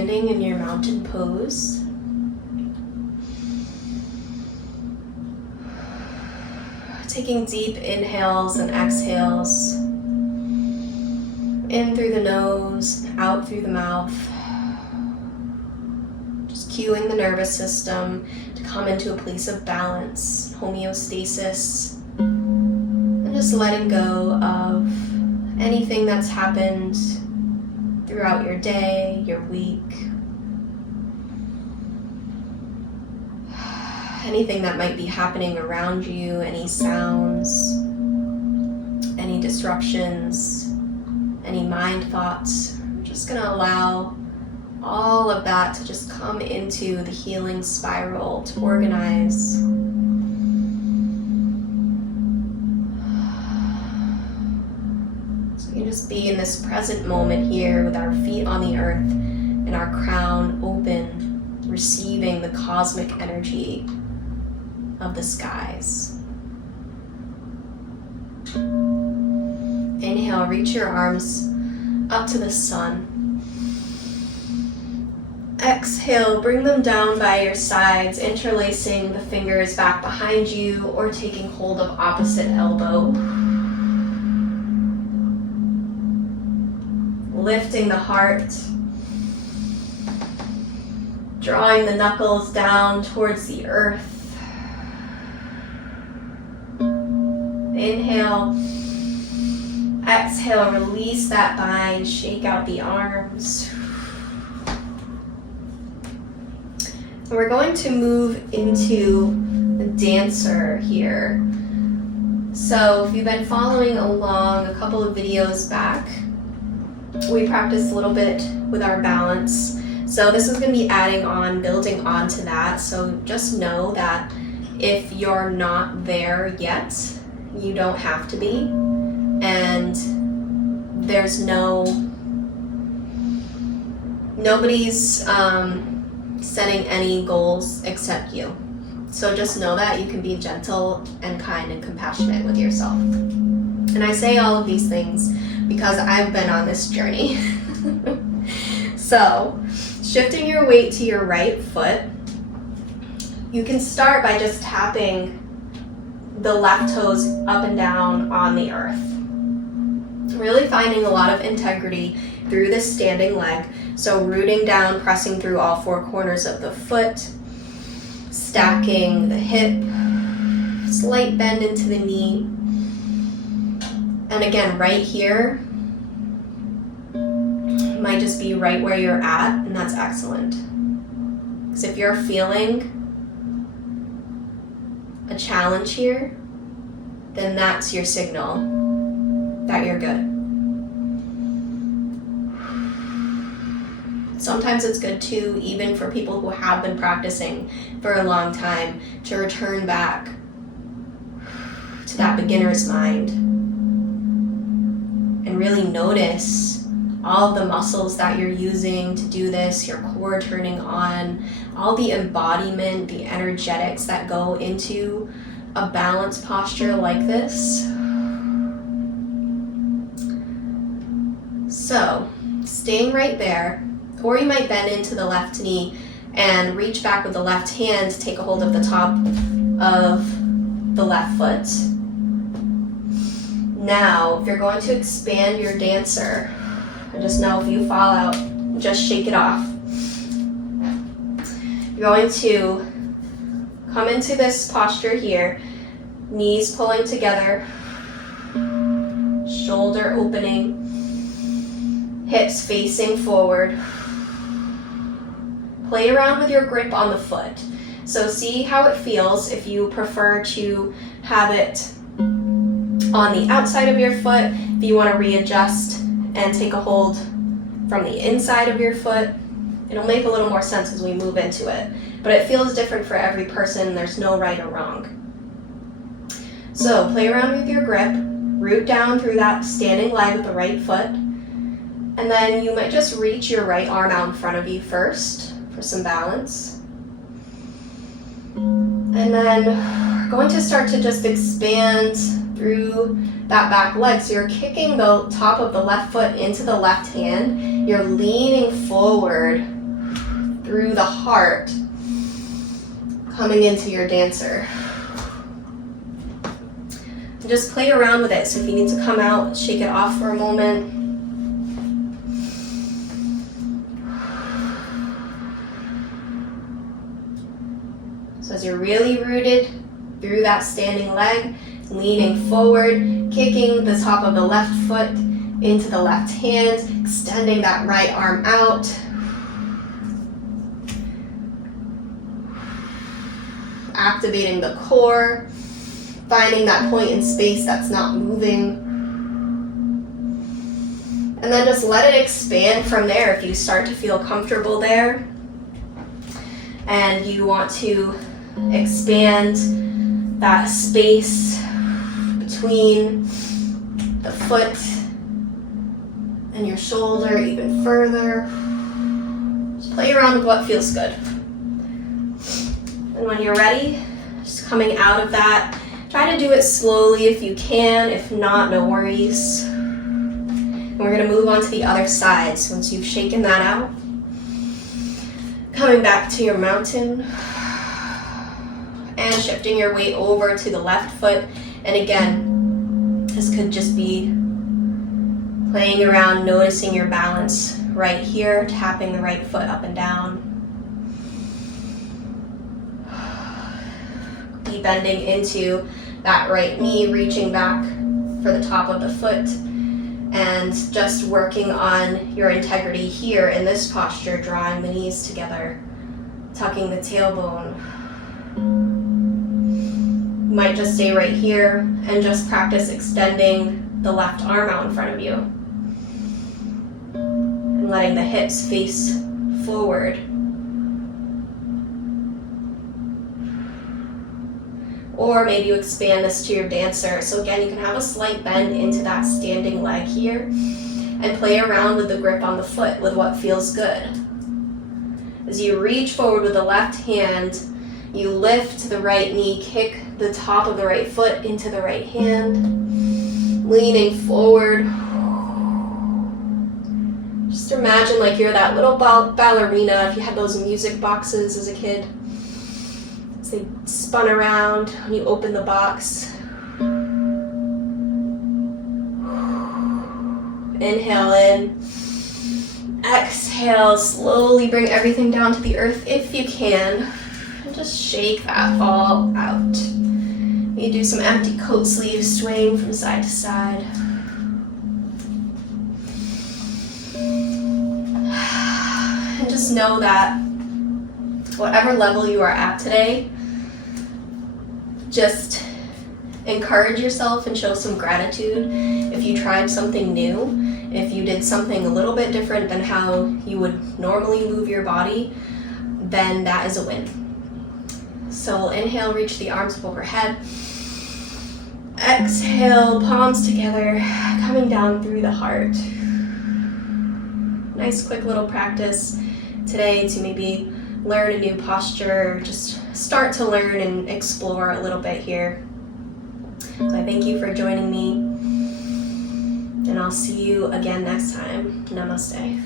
standing in your mountain pose. Taking deep inhales and exhales. In through the nose, out through the mouth. Just cueing the nervous system to come into a place of balance, homeostasis. And just letting go of anything that's happened throughout your day, your week. Anything that might be happening around you, any sounds, any disruptions, any mind thoughts. I'm just going to allow all of that to just come into the healing spiral, to organize. So you just be in this present moment here with our feet on the earth and our crown open, receiving the cosmic energy of the skies. Inhale, reach your arms up to the sun. Exhale, bring them down by your sides, interlacing the fingers back behind you or taking hold of opposite elbow. Lifting the heart. Drawing the knuckles down towards the earth. Inhale, exhale, release that bind, shake out the arms. And we're going to move into the dancer here. So if you've been following along a couple of videos back, we practiced a little bit with our balance. So this is going to be adding on, building onto that. So just know that if you're not there yet, you don't have to be, and there's nobody's setting any goals except you. So just know that you can be gentle and kind and compassionate with yourself. And I say all of these things because I've been on this journey. So shifting your weight to your right foot, you can start by just tapping the left toes up and down on the earth. Really finding a lot of integrity through this standing leg. So rooting down, pressing through all four corners of the foot, stacking the hip, slight bend into the knee. And again, right here might just be right where you're at, and that's excellent. Because if you're feeling a challenge here, then that's your signal that you're good. Sometimes it's good too, even for people who have been practicing for a long time, to return back to that beginner's mind and really notice all of the muscles that you're using to do this, your core turning on, all the embodiment, the energetics that go into a balanced posture like this. So, staying right there, or you might bend into the left knee and reach back with the left hand to take a hold of the top of the left foot. Now, if you're going to expand your dancer, and just know if you fall out, just shake it off. You're going to come into this posture here, knees pulling together, shoulder opening, hips facing forward. Play around with your grip on the foot. So see how it feels if you prefer to have it on the outside of your foot. If you want to readjust and take a hold from the inside of your foot, it'll make a little more sense as we move into it. But it feels different for every person. There's no right or wrong. So play around with your grip, root down through that standing leg with the right foot, and then you might just reach your right arm out in front of you first for some balance. And then we're going to start to just expand through that back leg. So you're kicking the top of the left foot into the left hand. You're leaning forward through the heart, coming into your dancer. And just play around with it. So if you need to come out, shake it off for a moment. So as you're really rooted through that standing leg, leaning forward, kicking the top of the left foot into the left hand, extending that right arm out. Activating the core, finding that point in space that's not moving. And then just let it expand from there if you start to feel comfortable there. And you want to expand that space between the foot and your shoulder even further. Just play around with what feels good. And when you're ready, just coming out of that, try to do it slowly if you can. If not, no worries. And we're going to move on to the other side. So once you've shaken that out, coming back to your mountain and shifting your weight over to the left foot. And again, this could just be playing around, noticing your balance right here, tapping the right foot up and down. Bending into that right knee, reaching back for the top of the foot, and just working on your integrity here in this posture, drawing the knees together, tucking the tailbone. You might just stay right here and just practice extending the left arm out in front of you and letting the hips face forward. Or maybe you expand this to your dancer. So again, you can have a slight bend into that standing leg here and play around with the grip on the foot with what feels good. As you reach forward with the left hand, you lift the right knee, kick the top of the right foot into the right hand, leaning forward. Just imagine like you're that little ballerina if you had those music boxes as a kid. They spun around when you open the box. Inhale in. Exhale, slowly bring everything down to the earth if you can. And just shake that all out. You do some empty coat sleeves, swaying from side to side. And just know that whatever level you are at today, just encourage yourself and show some gratitude. If you tried something new, if you did something a little bit different than how you would normally move your body, then that is a win. So inhale, reach the arms up overhead. Exhale, palms together, coming down through the heart. Nice quick little practice today to maybe learn a new posture, just start to learn and explore a little bit here. So I thank you for joining me, and I'll see you again next time. Namaste.